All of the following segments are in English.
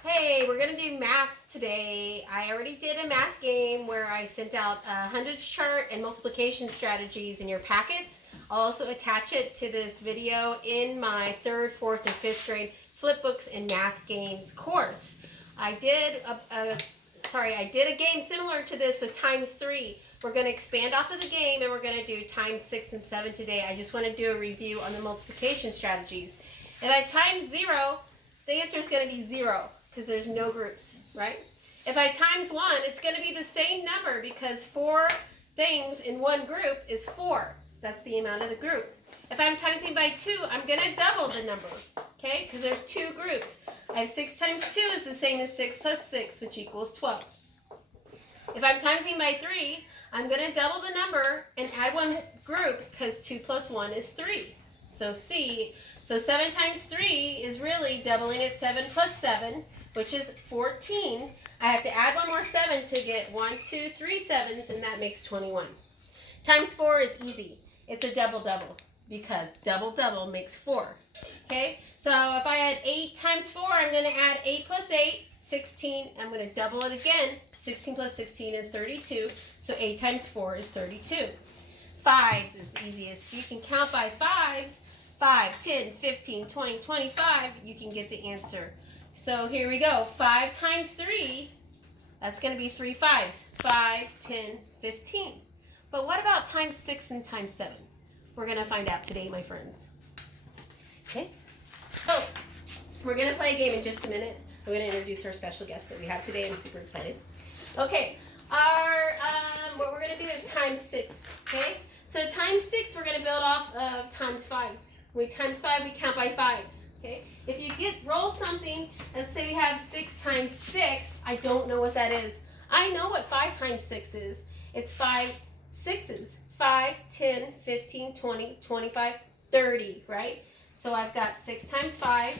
Hey, we're going to do math today. I already did a math game where I sent out a hundreds chart and multiplication strategies in your packets. I'll also attach it to this video in my 3rd, 4th, and 5th grade flip books and math games course. I did a game similar to this with times 3. We're going to expand off of the game and we're going to do times 6 and 7 today. I just want to do a review on the multiplication strategies. If I times 0, the answer is going to be 0. Because there's no groups, right? If I times 1, it's going to be the same number because 4 things in one group is 4. That's the amount of the group. If I'm timesing by 2, I'm going to double the number, okay? Because there's 2 groups. I have 6 times 2 is the same as 6 plus 6, which equals 12. If I'm timesing by 3, I'm going to double the number and add one group because 2 plus 1 is 3. So C. So 7 times 3 is really doubling it 7 plus 7, which is 14. I have to add one more 7 to get 1, 2, 3 sevens, and that makes 21. Times 4 is easy. It's a double-double because double-double makes 4. Okay? So if I add 8 times 4, I'm going to add 8 plus 8, 16. I'm going to double it again. 16 plus 16 is 32. So 8 times 4 is 32. Fives is the easiest. If you can count by fives, 5, 10, 15, 20, 25, you can get the answer. So here we go. 5 times 3, that's going to be 3 fives. 5, 10, 15. But what about times 6 and times 7? We're going to find out today, my friends. Okay? Oh, we're going to play a game in just a minute. I'm going to introduce our special guest that we have today. I'm super excited. Okay. What we're going to do is times 6. Okay? So times 6, we're going to build off of times 5s. When we times 5, we count by 5s. Okay? If you roll something, let's say we have 6 times 6, I don't know what that is. I know what 5 times 6 is. It's 5 sixes. 5, 10, 15, 20, 25, 30, right? So I've got 6 times 5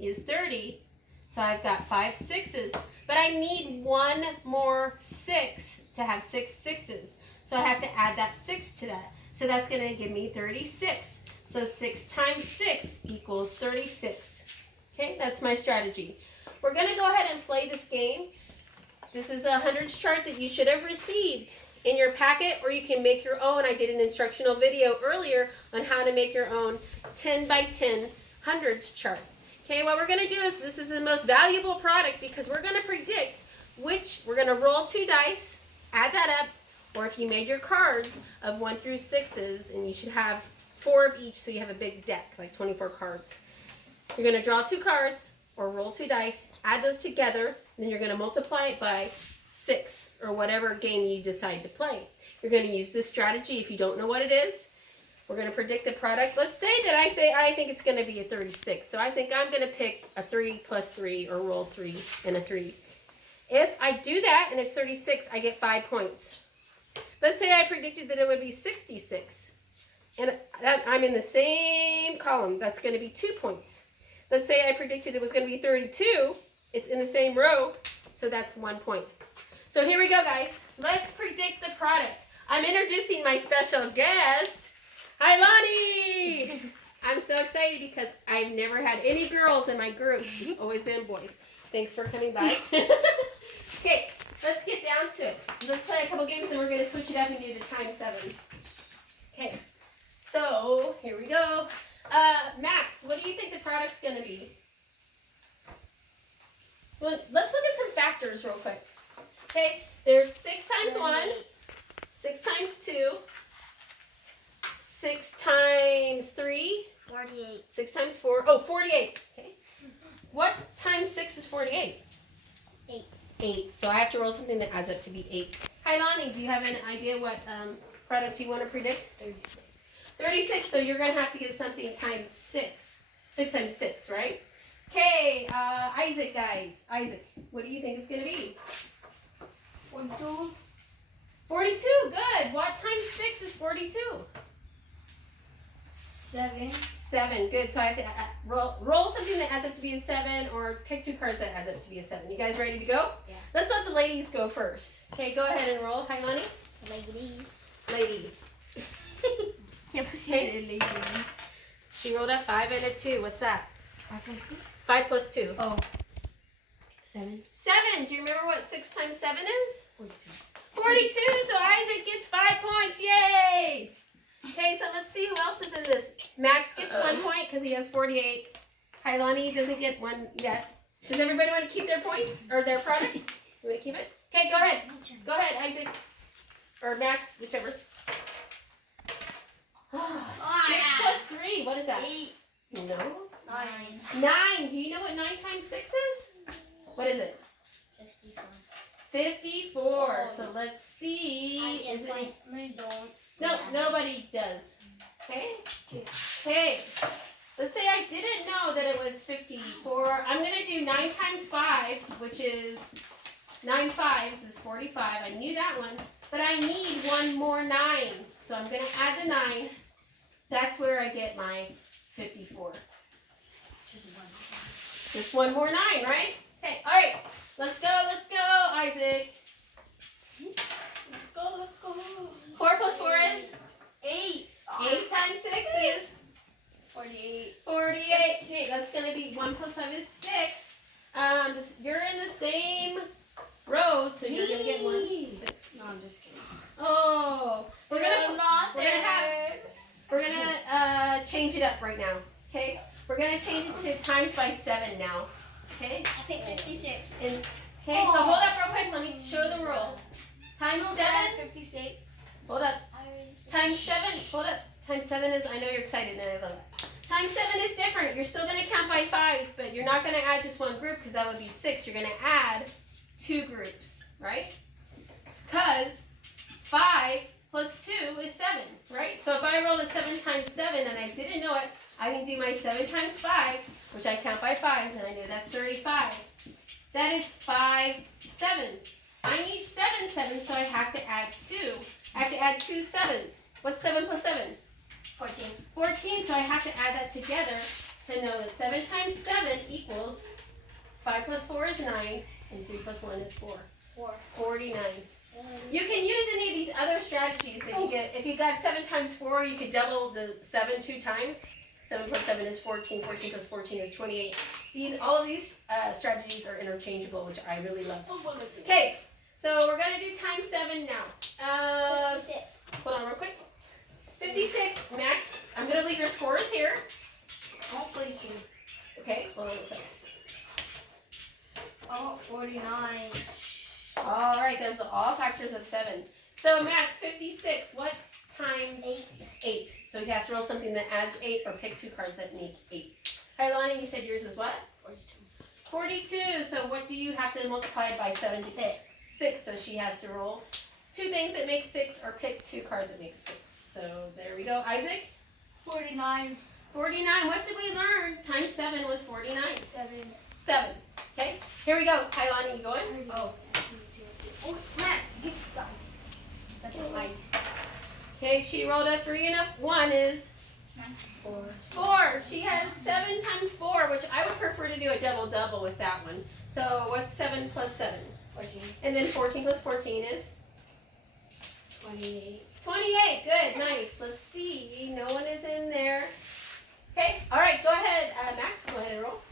is 30. So I've got 5 sixes. But I need one more 6 to have 6 sixes. So I have to add that 6 to that. So that's going to give me 36. So 6 times 6 equals 36. Okay, that's my strategy. We're going to go ahead and play this game. This is a hundreds chart that you should have received in your packet, or you can make your own. I did an instructional video earlier on how to make your own 10 by 10 hundreds chart. Okay, what we're going to do is, this is the most valuable product because we're going to predict we're going to roll 2 dice, add that up, or if you made your cards of 1 through 6s, and you should have 4 of each, so you have a big deck, like 24 cards. You're going to draw 2 cards or roll 2 dice, add those together, and then you're going to multiply it by 6 or whatever game you decide to play. You're going to use this strategy if you don't know what it is. We're going to predict the product. Let's say that I think it's going to be a 36. So I think I'm going to pick a 3 plus 3 or roll 3 and a 3. If I do that and it's 36, I get 5 points. Let's say I predicted that it would be 66. And I'm in the same column. That's going to be 2 points. Let's say I predicted it was going to be 32. It's in the same row, so that's 1 point. So here we go, guys. Let's predict the product. I'm introducing my special guest. Hi, Lonnie! I'm so excited because I've never had any girls in my group. It's always been boys. Thanks for coming by. Okay, let's get down to it. Let's play a couple games, then we're going to switch it up and do the times 7. Okay. So, here we go. Max, what do you think the product's going to be? Well, let's look at some factors real quick. Okay, there's 6 times 1, 6 times 2, 6 times 3, 48. 6 times 4, oh, 48. Okay. What times 6 is 48? 8. 8. So I have to roll something that adds up to be 8. Hi, Lonnie, do you have an idea what product you want to predict? 36. 36, so you're going to have to get something times 6. 6 times 6, right? Okay, Isaac, guys. Isaac, what do you think it's going to be? 42. 42, good. What times 6 is 42? 7. 7, good. So I have to roll something that adds up to be a 7 or pick 2 cards that adds up to be a 7. You guys ready to go? Yeah. Let's let the ladies go first. Okay, go ahead and roll. Hi, Lonnie. Ladies. Lady. Yeah, but she did ladies. She rolled a 5 and a 2. What's that? 5 plus 2? 5 plus 2. Oh. 7. 7. Do you remember what 6 times 7 is? 42. 42. So Isaac gets 5 points. Yay! Okay, so let's see who else is in this. Max gets 1 point because he has 48. Hailani doesn't get one yet. Does everybody want to keep their points or their product? You want to keep it? Okay, go ahead. Go ahead, Isaac. Or Max, whichever. 6 plus 3. What is that? 8. No. 9. 9. Do you know what 9 times 6 is? What is it? 54. 54. So let's see. Is it? No, don't. No, nobody does. Okay? Okay. Let's say I didn't know that it was 54. I'm going to do 9 times 5, which is 9 fives is 45. I knew that one. But I need one more 9. So I'm going to add the 9. That's where I get my 54. Just one more 9, right? Okay, all right. Let's go, Isaac. Let's go. 4 plus 4 is? 8. 8 times 6 is? 48. 48. That's going to be 1 plus 5 is 6. You're in the same row, so you're going to get 1. 6. No, I'm just kidding. Oh, we're gonna change it up right now. Okay, we're gonna change it to times by 7 now. Okay. I picked 56. And okay, so hold up real quick. Let me show the rule. Times 7. 56. Hold up. Times 7. Hold up. Times 7 is. I know you're excited, and I love it. Times 7 is different. You're still gonna count by 5s, but you're not gonna add just one group because that would be 6. You're gonna add 2 groups, right? Because 5 plus 2 is 7, right? So if I rolled a 7 times 7 and I didn't know it, I can do my 7 times 5, which I count by 5s, and I know that's 35. That is 5 7s. I need 7 7s, so I have to add 2. I have to add 2 7s. What's 7 plus 7? 14. 14, so I have to add that together to know that 7 times 7 equals 5 plus 4 is 9, and 3 plus 1 is 4. 49. You can use any of these other strategies that you get. If you got 7 times 4, you could double the 7 2 times. 7 plus 7 is 14. 14 plus 14 is 28. All of these strategies are interchangeable, which I really love. Okay, so we're going to do times 7 now. 56. Hold on real quick. 56. Max, I'm going to leave your scores here. I want 42. Okay, hold on real quick. I want 49. All right, those are all factors of 7. So Max, 56, what times 8? So he has to roll something that adds 8 or pick 2 cards that make 8. Hi, Lonnie, you said yours is what? 42. 42. So what do you have to multiply it by 7? 6. So she has to roll 2 things that make 6 or pick 2 cards that make 6. So there we go. Isaac? 49. 49. What did we learn? Times 7 was 49. 7. Okay, here we go. Hi, Lonnie, you going? Oh. Oh, snap. That's nice. Okay, she rolled a 3 and a 1 is? It's mine. 4. 4. She has 7 times 4, which I would prefer to do a double-double with that one. So what's 7 plus 7? 14. And then 14 plus 14 is? 28. 28. Good. Nice. Let's see. No one is in there. Okay. All right. Go ahead, Max. Go ahead and roll.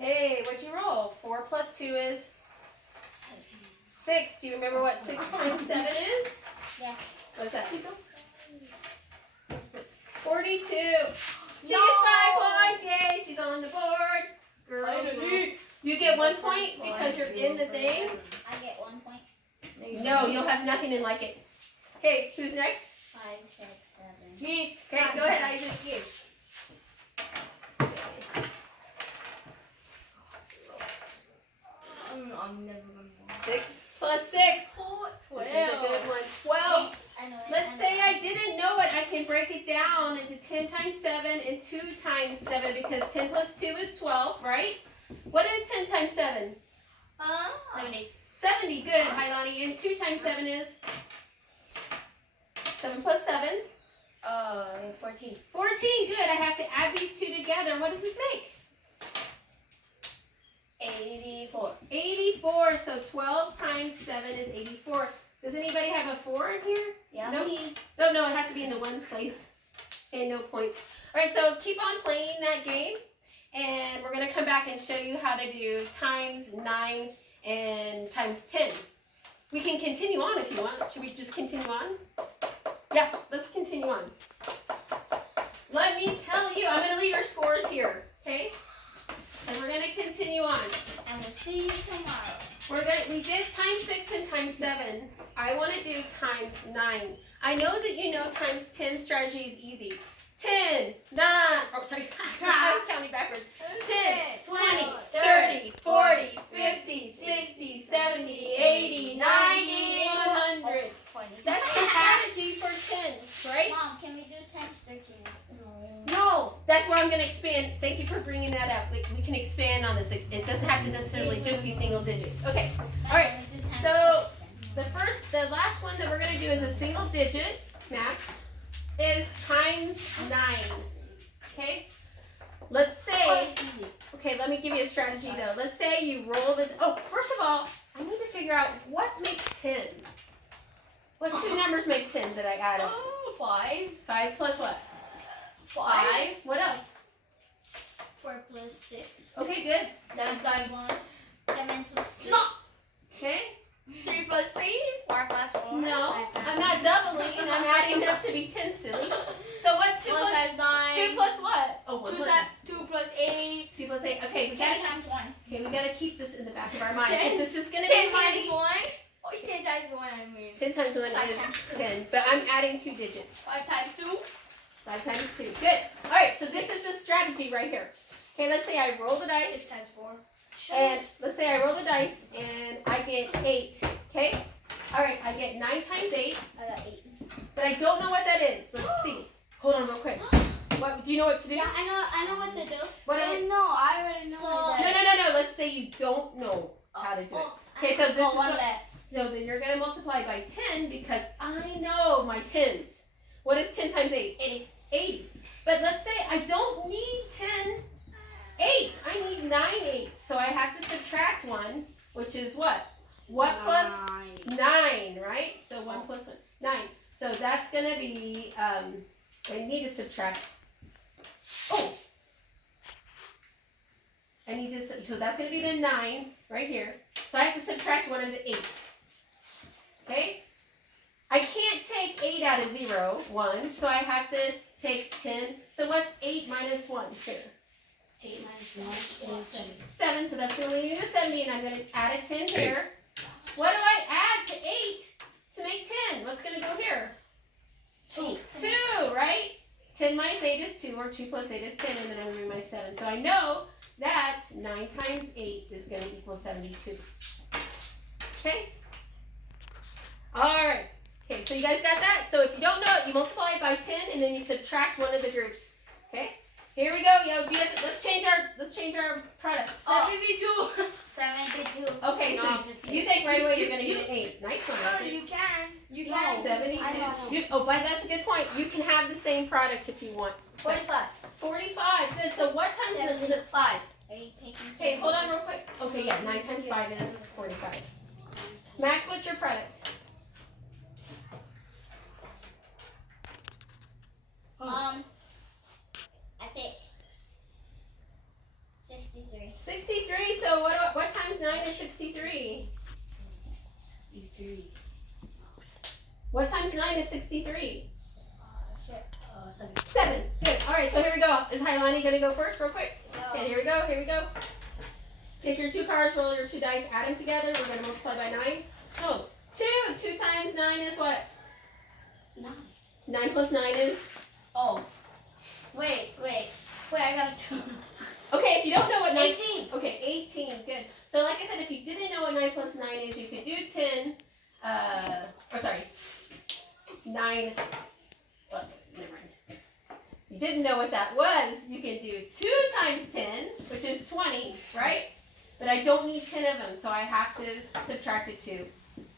Hey, what'd you roll? 4 plus 2 is 6. Do you remember what 6 times 7 is? Yeah. What is that? 42. She gets 5 points. Yay, she's on the board. Girls, you get 1 point because you're in the thing. I get 1 point. No, you'll have nothing in like it. Okay, who's next? 5, 6, 7. Me. Okay, go ahead, Isaac. You. I'm never going to 6 plus 6. 12. This is a good one. 12. Yes, I know it. Let's say I didn't know it. I can break it down into 10 times 7 and 2 times 7 because 10 plus 2 is 12, right? What is 10 times 7? 70. 70. Good. Hi, Lonnie. And 2 times 7 is? 7 plus 7? 14. 14. Good. I have to add these 2 together. What does this make? 84. 84. So 12 times 7 is 84. Does anybody have a 4 in here? Yeah. No. No, it has to be in the ones place. Okay, no points. All right, so keep on playing that that game, and we're going to come back and show you how to do times 9 and times 10. We can continue on if you want. Should we just continue on? Yeah, let's continue on. Let me tell you, I'm going to leave your scores here, okay? And we're going to continue on. And we'll see you tomorrow. We did times 6 and times 7. I want to do times 9. I know that you know times 10 strategy is easy. 10, 9, oh sorry, I was counting backwards. 10, 20, 30, 40, 50, 60, 70, 80, 90, 100. That's the strategy for tens, right? Mom, can we do times 13? No, that's where I'm going to expand. Thank you for bringing that up. We can expand on this. It doesn't have to necessarily just be single digits. Okay, all right. So the last one that we're going to do is a single digit, Max, is times 9. Okay? Let's say, okay, let me give you a strategy though. Let's say you roll the, first of all, I need to figure out what makes 10. What two numbers make 10 that I added? 5. 5 plus what? 5. What else? 4 plus 6. Okay, good. 7 plus 1. 7 plus 2. Okay? 3 plus 3. 4 plus 4. No, I'm not doubling. I'm adding it up to be 10, silly. So what? 2 plus 9. 2 plus what? Oh, 1 plus 2 plus 8. 2 plus 8. Okay, 10 times 1. Okay, we gotta keep this in the back of our mind 10 because this is gonna 10 be times mighty. 1. Oh, 10 times 1, I mean. 10 times 1 is 10, but I'm adding 2 digits. 5 times 2. 5 times 2. Good. All right, so this is the strategy right here. Okay, let's say I roll the 6 dice, times 4. and let's say I roll the dice and I get 8. Okay. All right, I get 9 times 8, I got 8. but I don't know what that is. Let's see. Hold on, real quick. What do you know what to do? Yeah, I know what to do. What are No, I already know. No. Let's say you don't know how to do it. Okay, so this is one what, less. so then you're gonna multiply by 10 because I know my tens. What is 10 times 8? 80. 80. But let's say I don't need 10 eights. I need 9 eights. So I have to subtract 1, which is what? What plus 9, right? So 1 plus 1, 9. So that's gonna be, I need to subtract, so that's going to be the 9 right here. So I have to subtract 1 of the 8s. Okay? I can't take 8 out of 0, 1, so I have to take 10. So what's 8 minus 1 here? 8 minus 1 is 7. 7, so that's going to leave me with 70, and I'm going to add a 10 here. What do I add to 8 to make 10? What's going to go here? 2. 2, right? 10 minus 8 is 2, or 2 plus 8 is 10, and then I'm going to my 7. So I know that 9 times 8 is going to equal 72. Okay? All right. Okay, so you guys got that? So if you don't know it, you multiply it by 10, and then you subtract one of the groups. Okay? Here we go. Yo, do you guys, let's change our products. 72. 72. Okay, No, so I'm just you think right away you're going to get an 8. Nice one, Rosie. You can. You No, can. 72. That's a good point. You can have the same product if you want. 45. 45. Good. So what times is it? 5. Okay, hold on real quick. Okay, yeah, 9 times 5 is 45. Max, what's your product? I pick 63. 63. So what times 9 is 63? 63. What times 9 is 63? 7. 7. Good. All right, so here we go. Is Hailani going to go first real quick? No. Okay, here we go. Take your 2 cards, roll your 2 dice, add them together. We're going to multiply by 9. 2. 2 times 9 is what? 9. 9 plus 9 is? Oh. Wait, I got 2. Okay, if you don't know what 9... 18. Okay, 18. Good. So like I said, if you didn't know what 9 plus 9 is, you could do 10... 9... Well, never mind. You didn't know what that was, you can do 2 times 10, which is 20, right? But I don't need 10 of them, so I have to subtract it 2.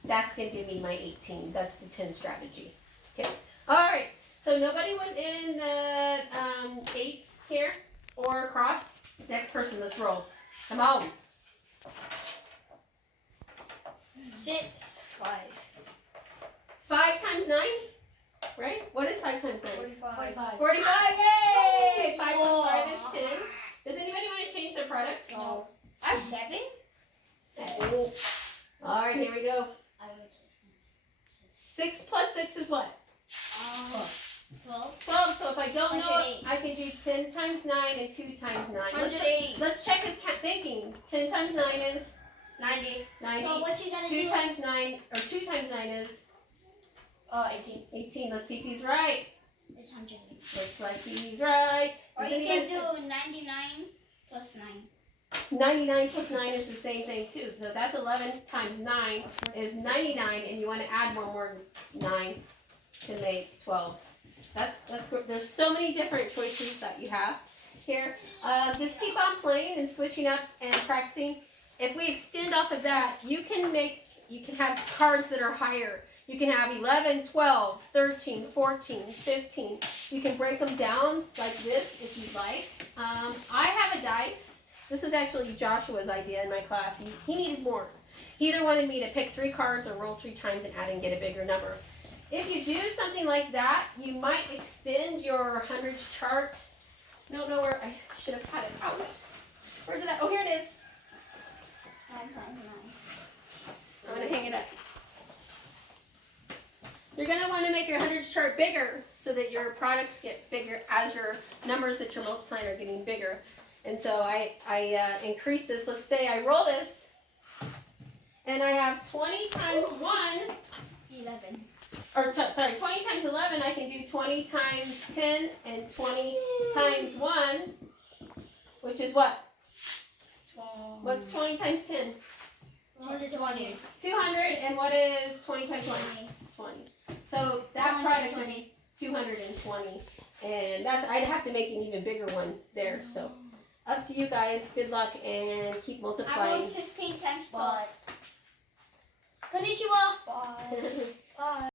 That's going to give me my 18. That's the 10 strategy. Okay. All right. So nobody was in the 8s here or cross. Next person, let's roll. Come on. 6. 5. 5 times 9, right? What is 5 times 9? 45. 45, yay! 5 plus 5 is 10. product? No. I have 7? Oh. All right, here we go. I would 6 plus 6 is what? 12. 12. So if I don't know it, 108. I can do 10 times 9 and 2 times 9. 108. Let's check his thinking. 10 times 9 is 90. 90. So what you gonna 2 do? times 9, or 2 times 9 is 18. 18. Let's see if he's right. It's 108. Looks like he's right. Or Does you anyone- can do 99 plus 9. 99 plus 9 is the same thing too. So that's 11 times 9 is 99, and you want to add one more 9 to make 12. That's good. There's so many different choices that you have here. Just keep on playing and switching up and practicing. If we extend off of that, you can have cards that are higher. You can have 11, 12, 13, 14, 15. You can break them down like this if you'd like. I have a dice. This was actually Joshua's idea in my class. He needed more. He either wanted me to pick 3 cards or roll 3 times and add and get a bigger number. If you do something like that, you might extend your hundreds chart. I don't know where I should have had it out. Where's it at? Oh, here it is. 9 times 9. I'm going to hang it up. You're going to want to make your hundreds chart bigger so that your products get bigger as your numbers that you're multiplying are getting bigger. And so I increase this. Let's say I roll this, and I have 20 times 1, 11. or sorry, 20 times 11, I can do 20 times 10 and 20 times 1, which is what? What's 20 times 10? 220. 200, and what is 20 times 1? 20. So that product would be 220, and I'd have to make an even bigger one there. So up to you guys. Good luck and keep I multiplying. rolled 15 times 12. Konnichiwa. Bye. Bye.